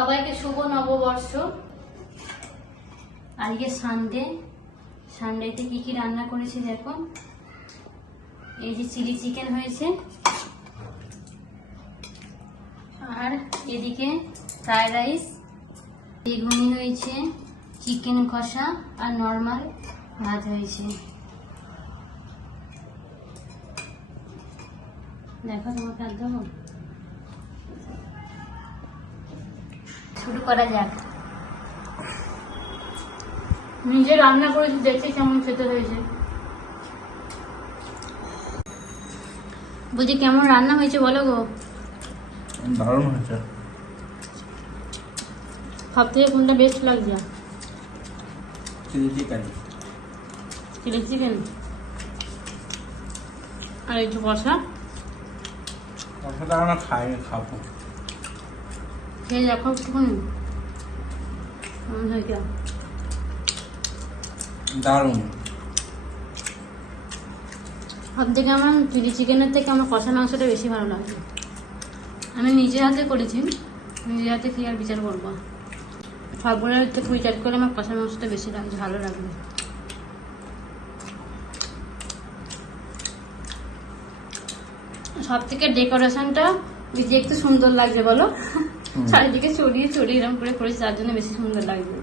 সবাইকে শুভ নববর্ষ। আজকে সানডেতে কি কি রান্না করেছি দেখো। এই যে চিলি চিকেন হয়েছে, আর এদিকে ফ্রাইড রাইস, বেগুনি হয়েছে, চিকেন কষা আর নর্মাল ভাত হয়েছে। দেখো তোমাকে আর দেবো, শুরু করা যাক। নিজে রান্না করেছি, দেখছি কেমন খেতে হয়েছে। বলছি কেমন রান্না হয়েছে বলো গো। দারুণ হয়েছে। সব থেকে কোনটা বেস্ট লাগছে? Chilli chicken. চিলি চিকেন আর একটু কষা। কষাটা আমরা খাইনি, খাবো। খেয়ে দেখো একটুখানি কেমন হয়েছে। দারুণ। সব থেকে আমার চিলি চিকেনের থেকে আমার কষা মাংসটা বেশি ভালো লাগে। আমি নিজের হাতে করেছি, নিজের হাতে কি আর বিচার করবো। সবগুলোর থেকে বিচার করে আমার কষা মাংসটা বেশি লাগছে, ভালো লাগবে। সব থেকে ডেকোরেশনটা দেখতে সুন্দর লাগছে বলো। চারিদিকে চড়িয়ে চড়িয়ে এরকম করে করেছি, তার জন্য বেশি সুন্দর লাগছে।